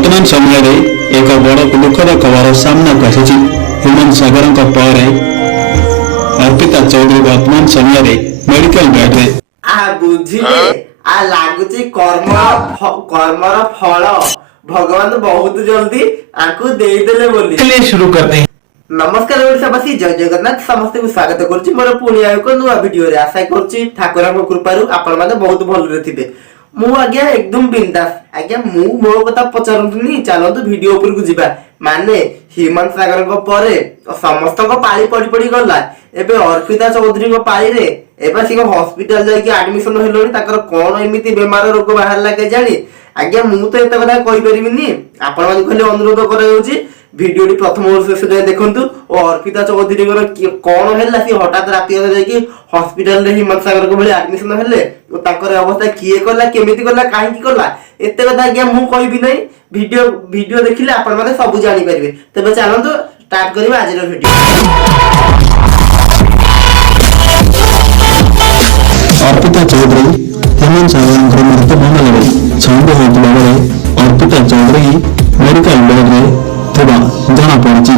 वर्तमान समय रे एक बड़ दुखद खबर सामना को आसी ह्यूमन सागर पर अर्पिता चौधरी वर्तमान समय रे मेडिकल बेड रे बुझिले लागुची कर्मर फल भगवान बहुत जल्दी आंकु देदेले बोली। चलिए शुरू करते हैं। नमस्कार ओडिशावासी, जय जगन्नाथ। समस्त को स्वागत करुछि मोर पुणी एक नुआ वीडियो रे। आशा करुछि ठाकुरଙ୍କ कृपारु आपण माने बहुत भल रे थिबे। मु आज्ञा एकदम बिंदास आज्ञा मु मो कथा पचारंतुनी, चलंतु वीडियो ऊपर को जिबा। माने हिमन सागर को परे समस्त को पाली पड़ी पड़ी गला। एबे अर्पिता चौधरी को पाली रे एबे सिंह हॉस्पिटल जाई कि एडमिशन हेलोनी। ताकर कोन एमिति बेमार रोग बाहर लागे जानी आज्ञा मु तो एत कथा कहि परिबिनी। आपण माने खाली अनुरोध कराउछि वीडियो टी प्रथम शेष जाए देखंतु। और अर्पिता चौधरी कौन है सी हठात राति जाकि हॉस्पिटल रे हिमंत सागर को भली एडमिशन हेले। ताकर अवस्था किए कला केमिति कला काहे की कला एते कथा आज्ञा मु कहबी नै। वीडियो देखिले आपण माने सब जानि परिबे। तबे चलंतु स्टार्ट करिबा आज रो वीडियो। अर्पिता चौधरी हिमंत सागर मृत्यु मामले संदेह होता बेले अर्पिता चौधरी मेडिकल बेड रे जना पड़ी।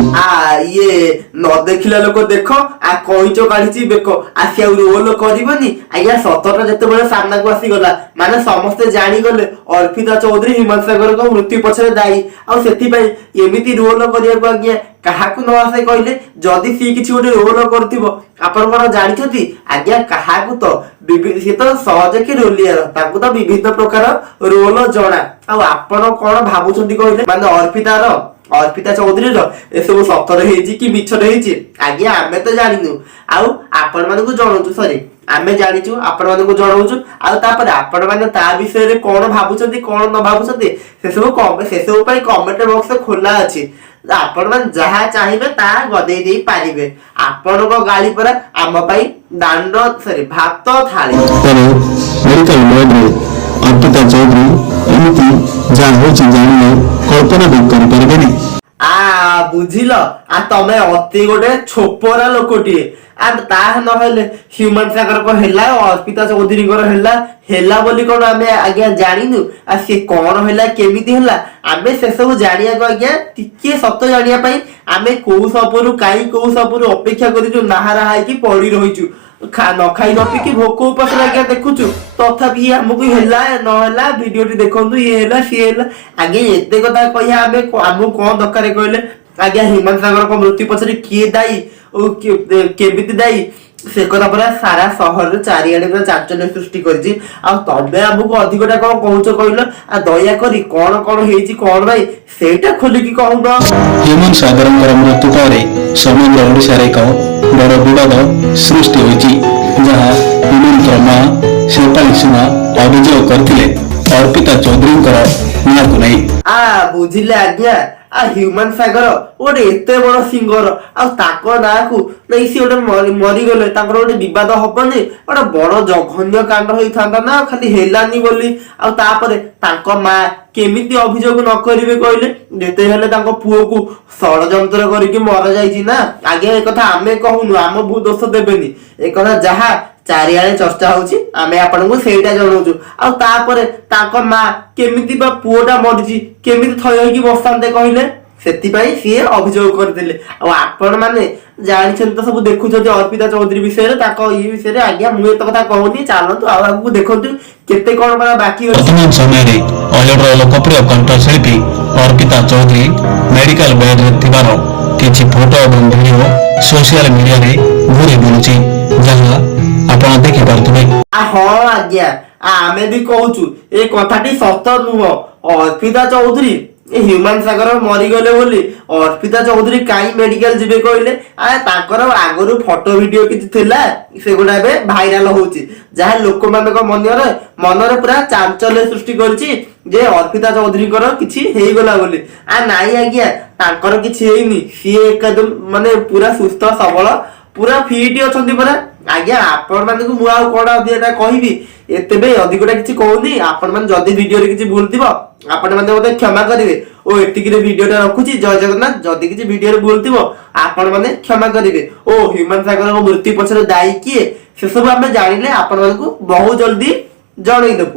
ये न देखिला लोक देख आ कईचो काढिची बेक आ से रोल करबनी आज्ञा सतटा जते बेले सामना को आसी गला माने समस्त जानि गले अर्पिता चौधरी हिमंत सागर को मृत्यु पछरे दाई। आ सेति पई एमिति रोल करिया को आज्ञा काहाकु न आसे कहले जदी सी किछि गोटे रोल करथिबो आपण कोन जानि छथि आज्ञा काहाकु तो से तो सहज के रोलियर ताकु तो विभिन्न प्रकार रोल जणा। आ आपण कोन भाबुछथि कहले माने अर्पिता चौधरी ए सब सतर हेजी कि मिछर हेजी आज्ञा आमे तो जानिनु। आउ आपण माने को जणौछु सॉरी आमे जानिछु आपण माने को जणौछु। आ तापर आपण माने ता विषय रे कोन भाबुछथि कोन न भाबुछथि से सब पई कमेंट बॉक्स खोला अछि। आपण मान जहा चाहिबे ता गदेई देई पारिबे। आपण को गाली पर आम पई दांड सॉरी भात थाली मेडिकल बेड रे अर्पिता चौधरी एमिति जा होछि जानिले कल्पना भी करि परबेनी। बुझिल आ तमे अति गोटे छोपरा लोकटिए आ ता न हेले ह्यूमन सागर को हेला अर्पिता चौधरी को हेला बोली कोन आमे आज्ञा जानिनु। आ से कोन हेला केमिति हेला आमे से सब जानिया को आज्ञा टिके सत्य जानिया पई आमे को सबरु काई को सबरु अपेक्षा करि जो नाहारा हाई की पड़ी रहिचु न खाई न पिकी भोक उपास आज्ञा देखुचु। तथापि हमको हेला न हेला वीडियो टी देखंतु ये हेला सी हेला आगे एते कथा कहिया आमे हमको कोन दरकार कहले आज्ञा हिमंत सागर को मृत्यु पछरे किए दाई ओ केबिति दाई से कथा पूरा सारा शहर चारिआडे पूरा चांचल्य सृष्टि करछि। आ तबे हमको अधिकटा कोन कहउछो कहलो आ दया करी कोन हेछि कोन भाई सेटा खोली की कहू न। हिमंत सागर मृत्यु पर समग्र ओडिशा रे एक बड़ विवाद सृष्टि होइछि जहाँ हिमंत मां शेफाली सिन्हा अभियोग करथिले अर्पिता चौधरी को नहीं। बुझिले आज्ञा आ ह्यूमन सागर गोटे एते बड़ सिंगर आ ताको ना को नै सी गोटे मरी गले ताकर गोटे विवाद हबनी गोटे बड़ जघन्य कांड होई थांदा ना खाली हेलानी बोली। आ तापरे ताको मां केमिति अभियोग न करिवे कहले जेते हेले ताको पुओ को षडयंत्र करिके मर जाईची ना आगे ए कथा आमे कहूनु आम भू दोष देबेनी। ए कथा जहा चारिआडे चर्चा होछि आमे आपन को सेटा जणौछु। आ तापरे ताको मां केमिति बा पुओटा मरिची केमिति थय होई कि बसतांते कहले सेति पई सी अभियोग करथिले। आ आपण माने जानि छन तो सब देखु जे अर्पिता चौधरी विषय रे ताको ई विषय रे आज्ञा मु एत कथा कहूनी। चालंतु आ आगु देखंतु केते कोन बा बाकी अछि। वर्तमान समय रे ऑलरेडी लोकप्रिय कंठशिल्पी अर्पिता चौधरी मेडिकल बेड रे थिबार किछि फोटो एवं वीडियो सोशल मीडिया रे घुरी बुलुछि जहां आपण देखि पारथुबे। हां आज्ञा आमे भी कहूछु ए कथाटी सत नुह। अर्पिता चौधरी ह्यूमन सागर मरी गले बोली अर्पिता चौधरी काई मेडिकल जिबे कहले आ ताकर आगरु फोटो वीडियो किछि थिला से गुडा बे भाइरल होछि जहा लोक मानक मनरे पूरा चांचल्य सृष्टि करछि जे अर्पिता चौधरी कर किछि हेई गला बोली। आ नाई आज्ञा ताकर किछि हेइनी सी एकदम माने पूरा सुस्थ सबल पूरा फिट अछंती परा। आज्ञा आपण माने को मु आ कोडा दिएटा कहिबी एतेबे अधिकटा किछि कहूनी। आपण माने जदी वीडियो रे किछि भूल थिबो आपण माने मते क्षमा करिवे। ओ एतिकी रे वीडियोटा रखुची जय जगन्नाथ। जदी किछि वीडियो रे भूल थिबो आपण माने क्षमा करिवे। ओ ह्यूमन सागर को मृत्यु पछरे दाई किए से सब हमें जानिले आपण माने को बहुत जल्दी जणै देबु।